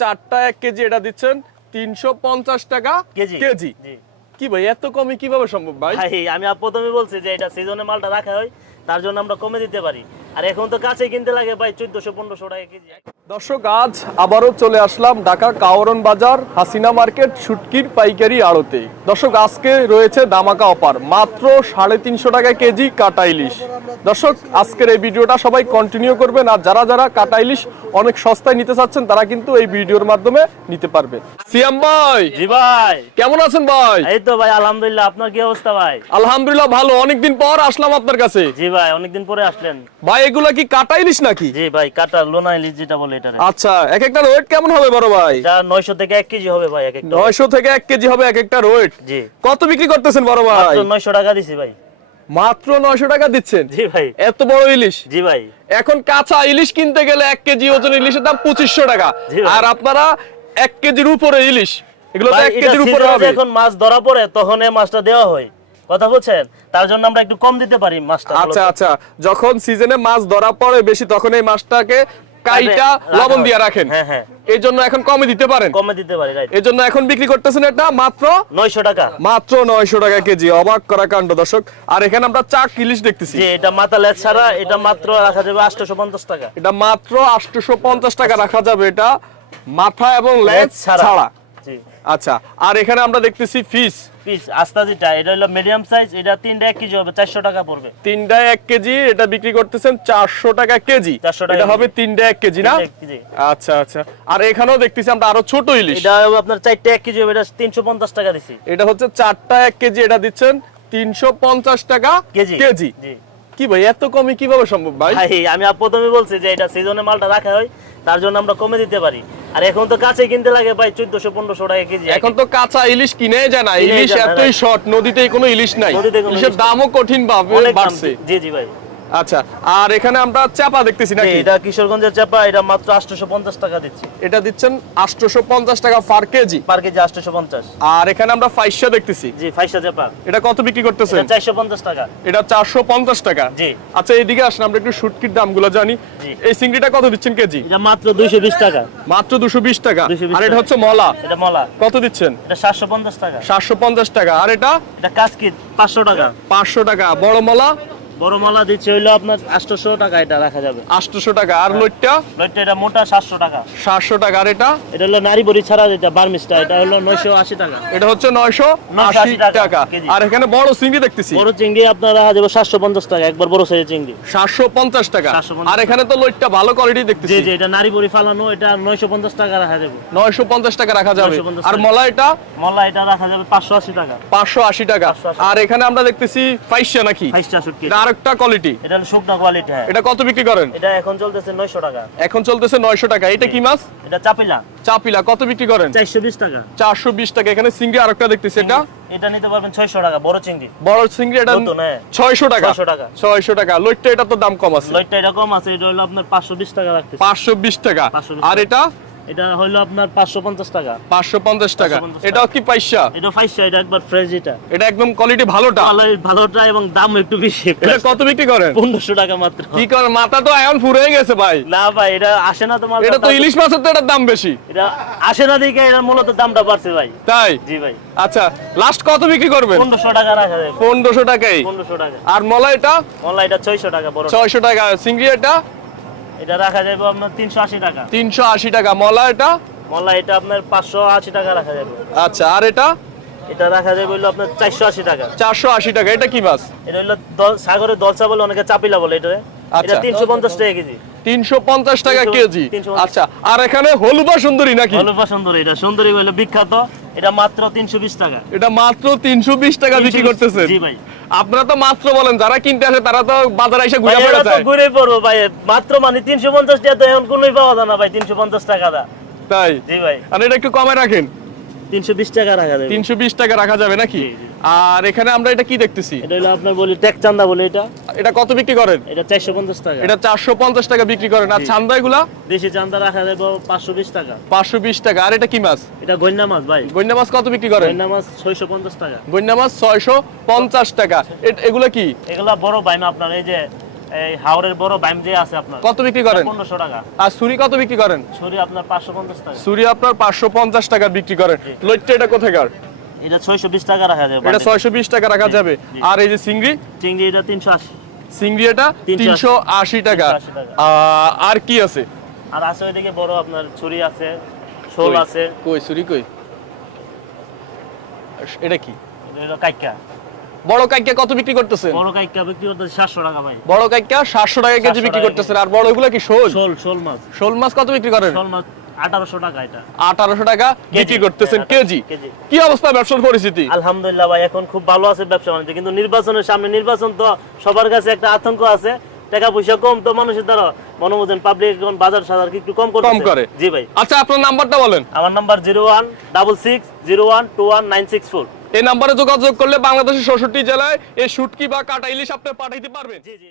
চারটা এক কেজি এটা দিচ্ছেন তিনশো পঞ্চাশ টাকা কেজি। কেজি। কি ভাই এত কমে কীভাবে সম্ভব ভাই? আমি প্রথমে বলছি যে এটা সিজনে মালটা রাখা হয় তার জন্য আমরা কমে দিতে পারি। আর এখন তো কাছে কিনতে লাগে ভাই চোদ্দশো পনেরোশো টাকা কেজি। দর্শক আজ আবারও চলে আসলাম ঢাকা কাওরন বাজার হাসিনা মার্কেট শুটকির পাইকারি আড়তে। দর্শক আজকে রয়েছে দামাকা অপার মাত্র সাড়ে তিনশো টাকা কেজি কাটা ইলিশ। দর্শক আজকের এই ভিডিওটা সবাই কন্টিনিউ করবেন আর যারা যারা কাটা ইলিশ অনেক সস্তায় নিতে চাচ্ছেন তারা কিন্তু এই ভিডিওর মাধ্যমে নিতে পারবে সিয়াম ভাই জি ভাই। কেমন আছেন ভাই? এই তো ভাই আলহামদুলিল্লাহ। আপনার কি অবস্থা ভাই? আলহামদুলিল্লাহ ভালো। অনেকদিন পর আসলাম আপনার কাছে। জি ভাই অনেকদিন পরে আসলেন। ভাই এগুলা কি কাটা ইলিশ নাকি? জি ভাই কাটা লোনা ইলিশ যেটা বলে এটা আচ্ছা এক একটা ওয়েট কেমন হবে বড় ভাই? এটা নয়শো থেকে এক কেজি হবে ভাই এক একটা নয়শো থেকে এক কেজি হবে এক একটা ওয়েট জি। কত বিক্রি করতেছেন বড় ভাই? মাত্র নয়শো টাকা দিছি ভাই। মাত্র নয়শো টাকা দিচ্ছেন? জি ভাই। এত বড় ইলিশ? জি ভাই। এখন কাঁচা ইলিশ কিনতে গেলে এক কেজি ওজন ইলিশের দাম পঁচিশশো টাকা। আর আপনারা এক কেজির উপরে ইলিশ। এগুলো তো ভাই, এক কেজির উপরে হবে। যখন মাছ ধরা পড়ে তখন এই মাছটা দেওয়া হয়। কথা বলছেন? তার জন্য আমরা একটু কম দিতে পারি মাছটা আচ্ছা আচ্ছা। যখন সিজনে মাছ ধরা পড়ে বেশি তখন এই মাছটাকে কাইটা লবণ। দিয়ে রাখেন। হ্যাঁ হ্যাঁ। এই জন্য এখন কমে দিতে পারেন। কমে দিতে পারি এই জন্য এখন বিক্রি করতেছেন এটা মাত্র নয়শো টাকা। মাত্র নয়শো টাকা কেজি। অবাক করা কাণ্ড দর্শক। আর এখানে আমরা চাক কিলিশ দেখতেছি। এটা মাথা লেজ ছাড়া এটা মাত্র রাখা যাবে আটশোশো পঞ্চাশ টাকা। এটা মাত্র আটশোশো পঞ্চাশ টাকা রাখা যাবে এটা মাথা এবং লেজ ছাড়া। ছাড়া। জি। আচ্ছা আর এখানে আমরা দেখতেছি ফিস পিস আস্তা যেটা এটা হলো মিডিয়াম সাইজ এটা তিনটা এক কেজি হবে চারশো টাকা পড়বে। তিনটায় এক কেজি এটা বিক্রি করতেছেন চারশো টাকা কেজি। 400 টাকা এটা হবে। তিনটা এক কেজি না? তিনটা। আচ্ছা আচ্ছা। আর এখানেও দেখতেছি আমরা আরও ছোট ইলিশ। এটা হবে আপনার চারটে এক কেজি হবে এটা তিনশো পঞ্চাশ টাকা দিছি। এটা হচ্ছে চারটা এক কেজি এটা দিচ্ছেন তিনশো পঞ্চাশ টাকা কেজি। কেজি। কি ভাই এত কমে কীভাবে সম্ভব ভাই? ভাই আমি আপ- প্রথমে বলছি যে এটা সিজনে মালটা রাখা হয় তার জন্য আমরা কমে দিতে পারি। আর এখন তো কাছে কিনতে লাগে ভাই চোদ্দশো পনেরোশো টাকা কেজি। এখন তো কাঁচা ইলিশ কিনে যায় না ইলিশ এতই শর্ট নদীতে কোনো ইলিশ নাই। ইলিশের দামও কঠিন বাড়ছে। জি জি ভাই। আচ্ছা আর এখানে আমরা চাপা দেখতেছি নাকি? এটা কিশোরগঞ্জের চাপা এটা মাত্র আটশোশো পঞ্চাশ টাকা দিচ্ছি। এটা দিচ্ছেন আটশোশো পঞ্চাশ টাকা পার কেজি পার কেজি আটশোশো পঞ্চাশ আর এখানে আমরা ফাইসা দেখতেছি। জি ফাইসা চাপা। এটা কত বিক্রি করতেছেন? এটা চারশো পঞ্চাশ টাকা। এটা চারশো পঞ্চাশ টাকা। জি। আচ্ছা এইদিকে আসেন আমরা একটু শুটকির দামগুলো জানি। এই চিংড়িটা কত দিচ্ছেন কেজি এটা মাত্র দুইশো বিশ টাকা। মাত্র দুশো বিশ টাকা আর এটা হচ্ছে মলা। এটা মলা। কত দিচ্ছেন? এটা সাতশো পঞ্চাশ টাকা। সাতশো পঞ্চাশ টাকা। আর এটা? এটা কাজকিট পাঁচশো টাকা। পাঁচশো টাকা। বড় মলা? বড় মলা দিচ্ছে হইল আপনার আটশোশো টাকা এটা রাখা যাবে। আটশোশো টাকা আর লইটটা? লইটটা এটা মোটা সাতশো টাকা। সাতশো টাকা আর এটা? এটা হলো নারী বড়ি ছাড়া যেটা বার্মিসটা এটা হলো নয়শো আশি টাকা। এটা হচ্ছে নয়শো 980 আশি টাকা আর এখানে বড় চিংড়ি দেখতেছি। বড় চিংড়ি আপনার রাখা যাবে সাতশো পঞ্চাশ টাকা একবার বড় সাইজের চিংড়ি। সাতশো পঞ্চাশ টাকা। আর এখানে তো লইটটা ভালো কোয়ালিটি দেখতেছি। জি এটা নারী বড়ি ফালানো এটা নয়শো পঞ্চাশ টাকা রাখা যাবে। নয়শো পঞ্চাশ টাকা রাখা যাবে। আর মলা এটা? মলা এটা রাখা যাবে পাঁচশো আশি টাকা। পাঁচশো আশি টাকা। আর এখানে আমরা দেখতেছি ফাইসা নাকি? ফাইসটা শুটকি। আরেকটা কোয়ালিটি এটা হলো শুকনা কোয়ালিটি হ্যাঁ। এটা কত বিক্রি করেন? এটা এখন চলতেছে নয়শো টাকা। এখন চলতেছে নয়শো টাকা। এটা কি মাছ? এটা চাপিলা। চাপিলা। কত বিক্রি করেন? চারশো বিশ টাকা। চারশো বিশ টাকা। এখানে চিংড়ি আরেকটা দেখতেছি। এটা? এটা নিতে পারবেন ছয়শো টাকা। বড় চিংড়ি। বড় চিংড়ি এটা নতুন, হ্যাঁ। ছয়শো টাকা। 600 টাকা। ছয়শো টাকা। লইটটা এটা তো দাম কম আছে। লইটটা এটা কম আছে। এটা হলো আপনার পাঁচশো বিশ টাকা রাখতেছে পাঁচশো বিশ টাকা। আর এটা? এটা হলো আপনার পাঁচশো পঞ্চাশ টাকা। পাঁচশো পঞ্চাশ টাকা। এটাও কি পয়সা এটা ফাইসটা এটা একবার ফ্রেশ এটা। এটা একদম কোয়ালিটি ভালোটা। ভালো- ভালোটা এবং দাম একটু বেশি। এটা কত বিক্রি করেন? পনেরোশো টাকা মাত্র। কি করেন? মাথা তো এখন ফুরে গেছে ভাই। না ভাই এটা আসে না তোমার এটা তো ইলিশ মাছের তো এটার দাম বেশি। এটা আসে না দিকে এটা মূলত দামটা বাড়ছে ভাই। তাই? জি ভাই। আচ্ছা লাস্ট কত বিক্রি করবেন? পনেরোশো টাকা রাখা যাবে। পনেরোশো টাকাই। পনেরোশো টাকা। আর মলা এটা মলা এটা ছয়শো টাকা বড়। ছয়শো টাকা। চিংড়ি এটা? এটা রাখা যাবে আপনার তিনশো আশি টাকা। তিনশো আশি টাকা। মলা এটা? মলা এটা আপনার পাঁচশো আশি টাকা রাখা যাবে। আচ্ছা আর এটা? এটা রাখা যাবে হলো আপনার চারশো আশি টাকা। চারশো আশি টাকা। এটা কি মাছ? এটা হলো সাগরের বলে অনেকে চাপিলা বলে এটা। এটা আচ্ছা। তিনশো পঞ্চাশ টাকা কেজি। তিনশো পঞ্চাশ টাকা কেজি। 350 আচ্ছা আর এখানে হলুবা সুন্দরী নাকি? হলুপা সুন্দরী এটা সুন্দরী হলো বিখ্যাত। এটা মাত্র তিনশো বিশ টাকা। এটা মাত্র তিনশো বিশ টাকা বিক্রি করতেছেন। জি ভাই। আপনারা তো মাত্র বলেন যারা কিনতে আসে তারা তো বাজারে এসে ঘুরে তো যায়। ঘুরে পড়ব ভাই মাত্র মানে তিনশো পঞ্চাশ টাকা তো এখন কোনোই পাওয়া যায় না ভাই তিনশো পঞ্চাশ টাকা দা। তাই? জি ভাই। আর এটা একটু কমে রাখেন। তিনশো বিশ টাকা রাখা যাবে। তিনশো বিশ টাকা রাখা যাবে নাকি। আর এখানে আমরা এটা কি দেখতেছি? এটা হলো আপনার বলি টেক চান্দা বলে এটা। এটা কত বিক্রি করেন? এটা চারশো পঞ্চাশ টাকা। এটা চারশো পঞ্চাশ টাকা বিক্রি করেন। আর জি। ছান্দা এগুলা দেশি চান্দা রাখা পাঁচশো বিশ টাকা। পাঁচশো বিশ টাকা। আর এটা কি মাছ? এটা গন্যা মাছ ভাই। গন্যা মাছ কত বিক্রি করেন? গন্যা মাছ ছয়শো পঞ্চাশ টাকা। গন্যা মাছ ছয়শো পঞ্চাশ টাকা। এগুলা কি? এগুলা বড় না আপনার এই যে এই হাওড়ের বড় বাইম যে আছে আপনার। কত বিক্রি করেন? পনেরোশো টাকা। আর ছুরি কত বিক্রি করেন? ছুরি আপনার পাঁচশো পঞ্চাশ টাকা। ছুরি আপনার পাঁচশো পঞ্চাশ টাকা বিক্রি করেন। লইট্টা এটা কোথাকার? এটা ছয়শো বিশ টাকা রাখা যাবে এটা ছয়শো বিশ টাকা রাখা যাবে। আর এই যে চিংড়ি? চিংড়ি এটা তিনশো আশি। চিংড়ি এটা 380 টাকা। 380 আর কি আছে? আর আছে ওইদিকে বড় আপনার ছুরি আছে শোল আছে। কই ছুরি কই? এটা কি? এটা কাইকা বড় কাইকা কত বিক্রি করতেছেন? বড় কাইকা বিক্রি করতে সাতশো টাকা ভাই। বড় কাইকা সাতশো টাকা কেজি বিক্রি করতেছেন। আর বড় এগুলা কি শোল? শোল শোল মাছ। শোল মাছ কত বিক্রি করেন? শোল মাছ আঠারোশো টাকা এটা। আঠারোশো টাকা বিক্রি করতেছেন কেজি। কি অবস্থা ব্যবসার পরিস্থিতি? আলহামদুলিল্লাহ ভাই এখন খুব ভালো আছে ব্যবসা বাণিজ্য। কিন্তু নির্বাচনের সামনে নির্বাচন তো সবার কাছে একটা আতঙ্ক আছে। টাকা পয়সা কম তো মানুষের দ্বারা মনোমোদন পাবলিক এখন বাজার সাজার একটু কম করে কম করে। জি ভাই। আচ্ছা আপনার নাম্বারটা বলেন। আমার number zero one double six zero one two one nine six four. এই নাম্বারে যোগাযোগ করলে বাংলাদেশের ষষ্ঠটি জেলায় এই শুটকি বা কাটা ইলিশ আপনি পাঠাইতে পারবেন। জি জি।